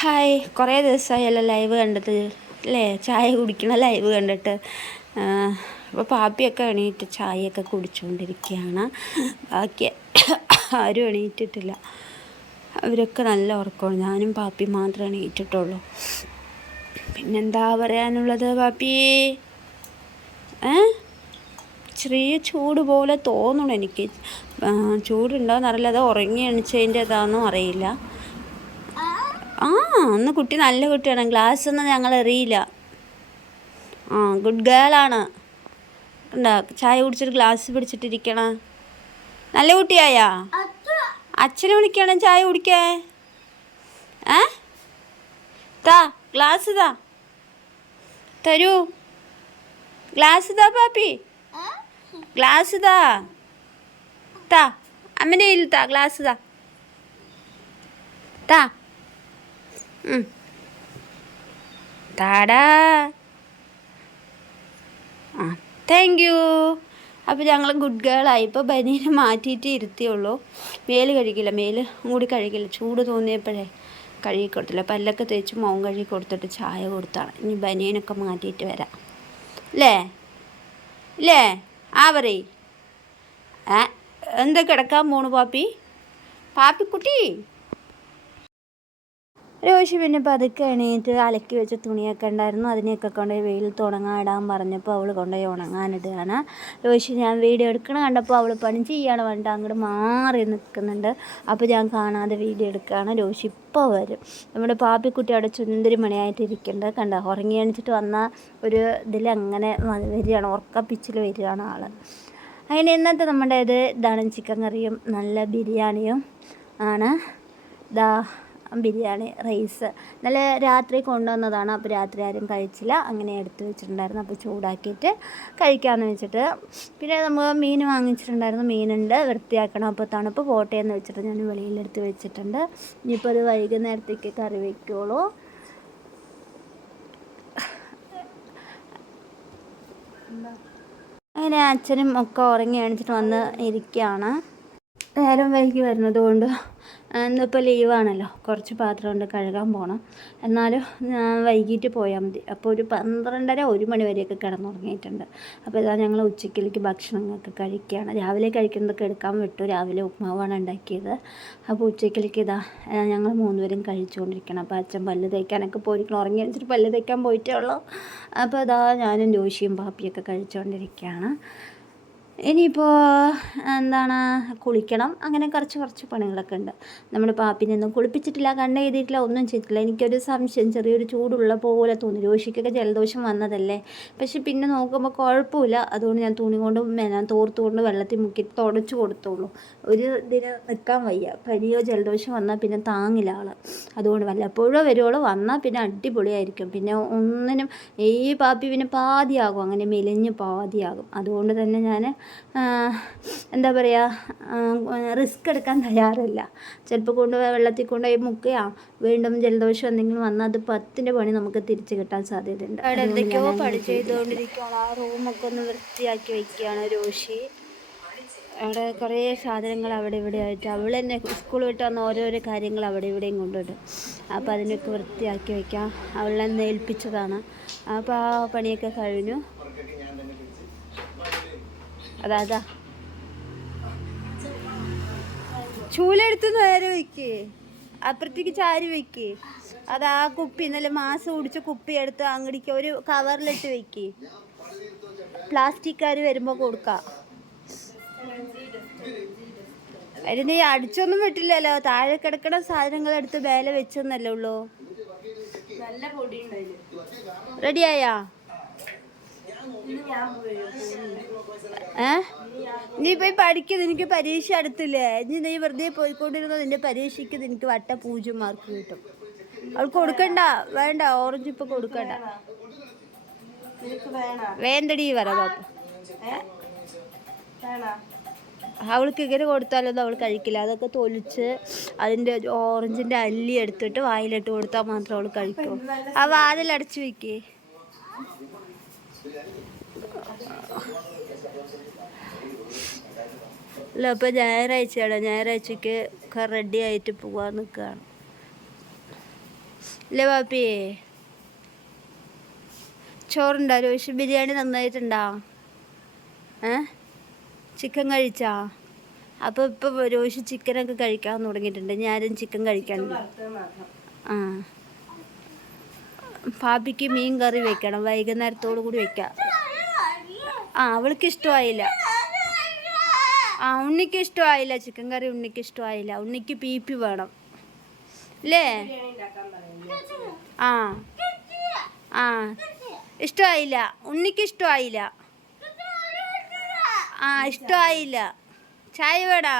Hi, കുറേ ദിവസമായല്ലോ live കണ്ടിട്ട് അല്ലേ? ചായ കുടിക്കണ ലൈവ് കണ്ടിട്ട്. അപ്പോൾ പാപ്പിയൊക്കെ എണീറ്റ് ചായയൊക്കെ കുടിച്ചുകൊണ്ടിരിക്കുകയാണ്. ബാക്കി ആരും എണീറ്റിട്ടില്ല. അവരൊക്കെ നല്ല ഉറക്കമാണ്. ഞാനും പാപ്പി മാത്രമേ എണീറ്റിട്ടുള്ളൂ. പിന്നെന്താ പറയാനുള്ളത് പാപ്പി? ചെറിയ ചൂട് പോലെ തോന്നണം എനിക്ക്. ചൂടുണ്ടോയെന്നറിയില്ല. അത് ഉറങ്ങി എണിച്ചതിൻ്റെ ഇതാണെന്നും അറിയില്ല. അന്ന് കുട്ടി നല്ല കുട്ടിയാണ്. ഗ്ലാസ് ഒന്നും ഞങ്ങൾ എറിയില്ല. ഗുഡ് ഗേളാണ്. ഉണ്ടാ ചായ കുടിച്ചിട്ട് ഗ്ലാസ് പിടിച്ചിട്ടിരിക്കണ നല്ല കുട്ടിയായാ. അച്ഛനെ വിളിക്കണം ചായ കുടിക്കേ. താ ഗ്ലാസ് താ, തരൂ. ഗ്ലാസ് താ പാപ്പി, ഗ്ലാസ് താ. താ അമ്മൻ്റെ കയ്യിൽ താ, ഗ്ലാസ് താ. താ താടാ. Thank you. അപ്പോൾ ഞങ്ങൾ ഗുഡ് ഗേളായി. ഇപ്പോൾ ബനീനെ മാറ്റിയിട്ട് ഇരുത്തിയുള്ളൂ. മേല് കഴുകില്ല, മേല് കൂടി കഴുകില്ല. ചൂട് തോന്നിയപ്പോഴേ കഴുകി കൊടുത്തില്ല. പല്ലൊക്കെ തേച്ച് മുഖം കഴുകി കൊടുത്തിട്ട് ചായ കൊടുത്താണ്. ഇനി ബനിയനൊക്കെ മാറ്റിയിട്ട് വരാം. അല്ലേ ഇല്ലേ? പറയ്. എന്താ കിടക്കാൻ പോണു പാപ്പി? പാപ്പിക്കുട്ടി. രോഷി പിന്നെ പതുക്കെ എണീറ്റ് അലക്കി വെച്ച തുണിയൊക്കെ ഉണ്ടായിരുന്നു. അതിനെയൊക്കെ കൊണ്ടുപോയി വെയിലത്ത് ഉണങ്ങാൻ ഇടാൻ പറഞ്ഞപ്പോൾ അവൾ കൊണ്ടുപോയി ഉണങ്ങാനിടുകയാണ്. രോഷി ഞാൻ വീഡിയോ എടുക്കണം കണ്ടപ്പോൾ അവൾ പണി ചെയ്യാണ് പറഞ്ഞിട്ട് അങ്ങോട്ട് മാറി നിൽക്കുന്നുണ്ട്. അപ്പോൾ ഞാൻ കാണാതെ വീഡിയോ എടുക്കുകയാണ്. രോഷി ഇപ്പോൾ വരും. നമ്മുടെ പാപ്പിക്കുട്ടി അവിടെ ചുന്ദരി മണിയായിട്ട് ഇരിക്കുന്നുണ്ട്. കണ്ടോ? ഉറങ്ങി എണിച്ചിട്ട് വന്ന ഒരു ഇതിലങ്ങനെ വരികയാണ്, ഉറക്കപ്പിച്ചിൽ വരികയാണ് ആൾ. അതിന് ഇന്നത്തെ നമ്മുടെ ഇതാണ് ചിക്കൻ കറിയും നല്ല ബിരിയാണിയും ആണ്. ബിരിയാണി റൈസ് നല്ല രാത്രി കൊണ്ടുവന്നതാണ്. അപ്പോൾ രാത്രി ആരും കഴിച്ചില്ല, അങ്ങനെ എടുത്ത് വെച്ചിട്ടുണ്ടായിരുന്നു. അപ്പോൾ ചൂടാക്കിയിട്ട് കഴിക്കാമെന്ന് വെച്ചിട്ട്. പിന്നെ നമ്മൾ മീൻ വാങ്ങിച്ചിട്ടുണ്ടായിരുന്നു. മീനുണ്ട്, വൃത്തിയാക്കണം. അപ്പോൾ തണുപ്പ് പോട്ടെ എന്ന് വെച്ചിട്ട് ഞാൻ വെളിയിലെടുത്ത് വെച്ചിട്ടുണ്ട്. ഇനിയിപ്പോൾ അത് വൈകുന്നേരത്തേക്ക് കറി വയ്ക്കുള്ളൂ. അങ്ങനെ അച്ഛനും ഒക്കെ ഉറങ്ങി എണിച്ചിട്ട് വന്ന് ഇരിക്കുകയാണ്. നേരം വൈകി വരുന്നത് കൊണ്ട് ഇന്നിപ്പോൾ ലീവാണല്ലോ, കുറച്ച് പാത്രമുണ്ട്, കഴുകാൻ പോകണം. എന്നാലും വൈകിട്ട് പോയാൽ മതി. അപ്പോൾ ഒരു 12:30 1 മണി വരെയൊക്കെ കിടന്നുറങ്ങിയിട്ടുണ്ട്. അപ്പോൾ ഇതാ ഞങ്ങൾ ഉച്ചയ്ക്കിലേക്ക് ഭക്ഷണങ്ങളൊക്കെ കഴിക്കുകയാണ്. രാവിലെ കഴിക്കുന്നതൊക്കെ എടുക്കാൻ വിട്ടു. രാവിലെ ഉപ്മാവാണ് ഉണ്ടാക്കിയത്. അപ്പോൾ ഉച്ചയ്ക്കിലേക്ക് ഇതാ ഞങ്ങൾ 3 പേരും കഴിച്ചുകൊണ്ടിരിക്കണം. അപ്പോൾ അച്ഛൻ പല്ല് തേക്കാനൊക്കെ പോയിരിക്കണം. ഉറങ്ങി വെച്ചിട്ട് പല്ല് തേക്കാൻ പോയിട്ടേ ഉള്ളൂ. അപ്പോൾ ഇതാ ഞാനും രോഷിയും പാപ്പിയൊക്കെ കഴിച്ചുകൊണ്ടിരിക്കുകയാണ്. ഇനിയിപ്പോൾ എന്താണ്, കുളിക്കണം. അങ്ങനെ കുറച്ച് പണികളൊക്കെ ഉണ്ട്. നമ്മുടെ പാപ്പിനൊന്നും കുളിപ്പിച്ചിട്ടില്ല, കണ്ണ് എഴുതിയിട്ടില്ല, ഒന്നും ചെയ്തിട്ടില്ല. എനിക്കൊരു സംശയം, ചെറിയൊരു ചൂടുള്ള പോലെ തോന്നി. രോഷിക്കൊക്കെ ജലദോഷം വന്നതല്ലേ. പക്ഷെ പിന്നെ നോക്കുമ്പോൾ കുഴപ്പമില്ല. അതുകൊണ്ട് ഞാൻ തുണി കൊണ്ട് തോർത്തുകൊണ്ട് വെള്ളത്തിൽ മുക്കി തുടച്ച് കൊടുത്തോളൂ. ഒരു ഇതിന് നിൽക്കാൻ വയ്യ. പനിയോ ജലദോഷം വന്നാൽ പിന്നെ താങ്ങില്ല ആൾ. അതുകൊണ്ട് വല്ലപ്പോഴോ വരുവോളൂ, വന്നാൽ പിന്നെ അടിപൊളിയായിരിക്കും. പിന്നെ ഒന്നിനും ഈ പാപ്പി പിന്നെ പാതിയാകും, അങ്ങനെ മെലിഞ്ഞ് പാതിയാകും. അതുകൊണ്ട് തന്നെ ഞാൻ എന്താ പറയുക, റിസ്ക് എടുക്കാൻ തയ്യാറില്ല. ചിലപ്പോൾ വെള്ളത്തിൽ കൊണ്ടുപോയി മുക്കുകയോ വീണ്ടും ജലദോഷം എന്തെങ്കിലും വന്നാൽ അത് 10ൻ്റെ പണി നമുക്ക് തിരിച്ച് കിട്ടാൻ സാധ്യതയുണ്ട്. അവിടെ എന്തൊക്കെയോ പണി ചെയ്തുകൊണ്ടിരിക്കുകയാണ്. ആ റൂമൊക്കെ ഒന്ന് വൃത്തിയാക്കി വയ്ക്കുകയാണ് രോഷി. അവിടെ കുറേ സാധനങ്ങൾ അവിടെ ഇവിടെ ആയിട്ട് അവൾ തന്നെ സ്കൂൾ വിട്ട് വന്ന ഓരോരോ കാര്യങ്ങൾ അവിടെ ഇവിടെയും കൊണ്ടുവിടും. അപ്പോൾ അതിനൊക്കെ വൃത്തിയാക്കി വയ്ക്കാം. അവളെ ഏൽപ്പിച്ചതാണ്. അപ്പോൾ ആ പണിയൊക്കെ കഴിഞ്ഞു. അതാ ചൂലെടുത്ത് നേരെ വയ്ക്ക്, അപ്പുറത്തേക്ക് ചാരി വയ്ക്ക്. അതാ കുപ്പി ഇന്നലെ മാസം കുടിച്ച കുപ്പി എടുത്ത് അങ്ങടിക്ക് ഒരു കവറിലിട്ട് വയ്ക്ക്. പ്ലാസ്റ്റിക്കാർ വരുമ്പോൾ കൊടുക്കാം. അതിന് നീ അടിച്ചൊന്നും വിട്ടില്ലല്ലോ. താഴെ കിടക്കണ സാധനങ്ങൾ എടുത്ത് മേലെ വെച്ചെന്നല്ലേ ഉള്ളൂ. റെഡിയായാ? നീ പോയി പഠിക്കുന്നത്, എനിക്ക് പരീക്ഷ അടുത്തില്ലേ. ഇനി നീ വെറുതെ പോയിക്കൊണ്ടിരുന്നത് നിന്റെ പരീക്ഷയ്ക്ക് നിനക്ക് വട്ട 0 മാർക്ക് കിട്ടും. അവൾ കൊടുക്കണ്ട, വേണ്ട, ഓറഞ്ച് ഇപ്പൊ കൊടുക്കണ്ട. വേണ്ടടി പറ പാപ്പ. അവൾക്ക് ഇങ്ങനെ കൊടുത്താലൊന്നും അവൾ കഴിക്കില്ല. അതൊക്കെ തൊലിച്ച് അതിൻ്റെ ഓറഞ്ചിൻ്റെ അല്ലി എടുത്തിട്ട് വായിലിട്ട് കൊടുത്താൽ മാത്രം അവൾ കഴിക്കും. ആ വാതിലടച്ച് വയ്ക്കേ. അല്ല, അപ്പോൾ ഞായറാഴ്ചയാണ്. ഞായറാഴ്ചക്ക് ഒക്കെ റെഡി ആയിട്ട് പോകാൻ നിൽക്കുകയാണ്. ഇല്ലേ പാപ്പി? ചോറുണ്ടോ? രോഷി ബിരിയാണി നന്നായിട്ടുണ്ടോ? ചിക്കൻ കഴിച്ചാ? അപ്പോൾ ഇപ്പോൾ രോഷി ചിക്കനൊക്കെ കഴിക്കാൻ തുടങ്ങിയിട്ടുണ്ട്. ഞാനും ചിക്കൻ കഴിക്കാനുണ്ട്. ആ, പാപ്പിക്ക് മീൻ കറി വെക്കണം, വൈകുന്നേരത്തോടു കൂടി വെക്കാം. ആ, അവൾക്ക് ഇഷ്ടമായില്ല. ആ, ഉണ്ണിക്ക് ഇഷ്ടമായില്ല ചിക്കൻ കറി. ഉണ്ണിക്ക് ഇഷ്ടമായില്ല. ഉണ്ണിക്ക് പീപ്പി വേണം അല്ലേ? ആ ആ, ഇഷ്ടമായില്ല. ഉണ്ണിക്ക് ഇഷ്ടമായില്ല. ആ, ഇഷ്ടമായില്ല. ചായ വേടാ?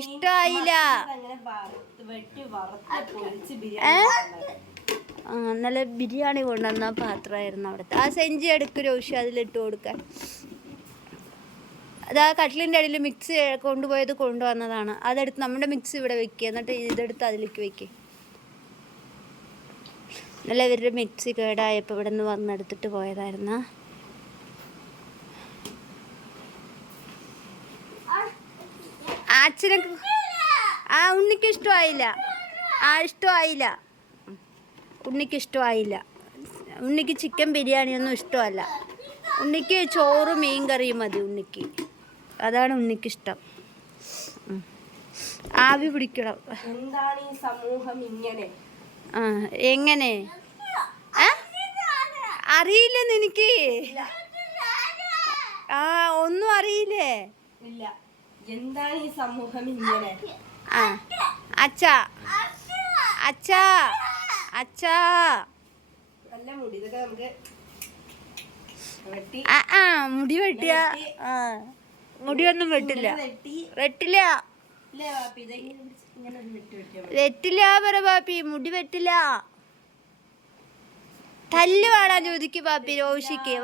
ഇഷ്ടമായില്ല. ആ, നല്ല ബിരിയാണി കൊണ്ടുവന്ന പാത്രമായിരുന്നു അവിടുത്തെ. ആ സെഞ്ചി എടുക്ക് രോഷി, അതിലിട്ട് കൊടുക്കാൻ. അതാ കട്ടിലിൻ്റെ അടിയിൽ മിക്സി കൊണ്ടുപോയത് കൊണ്ടുവന്നതാണ്. അതെടുത്ത് നമ്മുടെ മിക്സി ഇവിടെ വെക്കുക, എന്നിട്ട് ഇതെടുത്ത് അതിലേക്ക് വെക്കുക. ഇന്നലെ ഇവരുടെ മിക്സി കേടായപ്പോൾ ഇവിടെ നിന്ന് വന്നെടുത്തിട്ട് പോയതായിരുന്നു. അച്ഛനൊക്കെ ആ, ഉണ്ണിക്ക് ഇഷ്ടമായില്ല. ആ, ഇഷ്ടമായില്ല. ഉണ്ണിക്ക് ഇഷ്ടമായില്ല. ഉണ്ണിക്ക് ചിക്കൻ ബിരിയാണിയൊന്നും ഇഷ്ടമല്ല. ഉണ്ണിക്ക് ചോറും മീൻ കറിയും മതി ഉണ്ണിക്ക്. അതാണ് ഉണ്ണിക്കിഷ്ടം. ആവി പിടിക്കണം. എന്താണ് ഈ സമൂഹം ഇങ്ങനെ? ആ, എങ്ങനെ അറിയില്ല നിനക്ക്? ആ, ഒന്നും അറിയില്ലേ? ഇല്ല. എന്താണ് ഈ സമൂഹം ഇങ്ങനെ? ആ, അച്ഛാ അച്ഛാ അച്ഛാ. നല്ല മുടി, ഇതൊക്കെ നമുക്ക് വെട്ടി. ആ, മുടി വെട്ടിയ? ആ, മുടിയൊന്നും വെട്ടില്ല. വെട്ടില്ല. വെട്ടില്ല പറ പാപ്പി, മുടി വെട്ടില്ല. തല്ല് വേണാ ചോദിക്ക് പാപ്പി രോഷിക്ക്.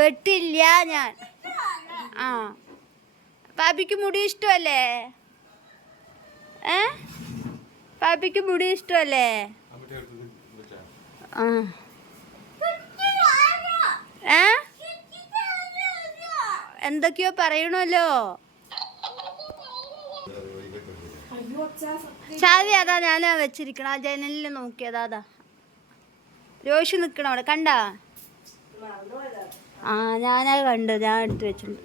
വെട്ടില്ല ഞാൻ. ആ, പാപ്പിക്ക് മുടി ഇഷ്ടമല്ലേ? പാപ്പിക്ക് മുടി ഇഷ്ടമല്ലേ? ആ, എന്തൊക്കെയോ പറയണല്ലോ. ചാവി അതാ ഞാനാ വെച്ചിരിക്കണം. ആ ജനലിൽ നോക്കിയതാ. അതാ രോഷി നിൽക്കണം അവിടെ, കണ്ടാ? ആ, ഞാനാ കണ്ടു. ഞാൻ എടുത്ത് വെച്ചിട്ടുണ്ട്.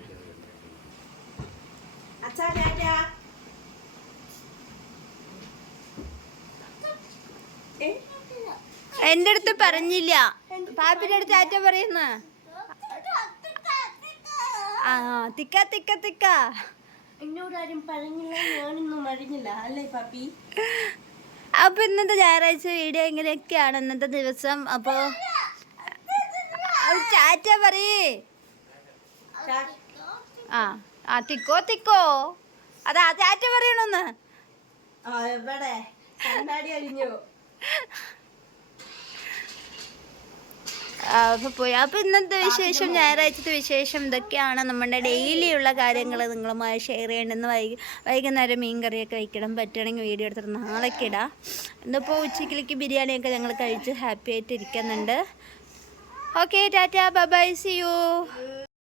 എൻ്റെ അടുത്ത് പറഞ്ഞില്ല. പാപ്പിന്റെ അടുത്ത് ആറ്റ പറയുന്ന. ആ, തിക്ക തിക്ക തിക്ക. എന്നോടാരും പറഞ്ഞില്ല, ഞാനൊന്നും അറിഞ്ഞില്ല അല്ലേ പാപ്പി? അപ്പൊ ഇന്നത്തെ ഞായറാഴ്ച വീഡിയോ ഇങ്ങനെയൊക്കെയാണ് ഇന്നത്തെ ദിവസം. അപ്പോ ചാറ്റ പറയേ. ആ, തിക്കോ തിക്കോ. അതാ ചാറ്റ പറയണോന്ന്. എവിടെ കണ്ണാടി അഴിഞ്ഞു? അപ്പോൾ പോയി. അപ്പോൾ ഇന്നത്തെ വിശേഷം, ഞായറാഴ്ചത്തെ വിശേഷം ഇതൊക്കെയാണ്. നമ്മുടെ ഡെയിലിയുള്ള കാര്യങ്ങൾ നിങ്ങളുമായി ഷെയർ ചെയ്യേണ്ടെന്ന്. വൈകുന്നേരം മീൻ കറിയൊക്കെ വയ്ക്കണം. പറ്റുകയാണെങ്കിൽ വീഡിയോ എടുത്തിട്ട് നാളേക്ക് ഇടാം. ഇന്നിപ്പോൾ ഉച്ചക്കിലേക്ക് ബിരിയാണിയൊക്കെ ഞങ്ങൾ കഴിച്ച് ഹാപ്പി ആയിട്ട് ഇരിക്കുന്നുണ്ട്. ഓക്കെ, ടാറ്റ, ബൈ ബൈ, സി യു.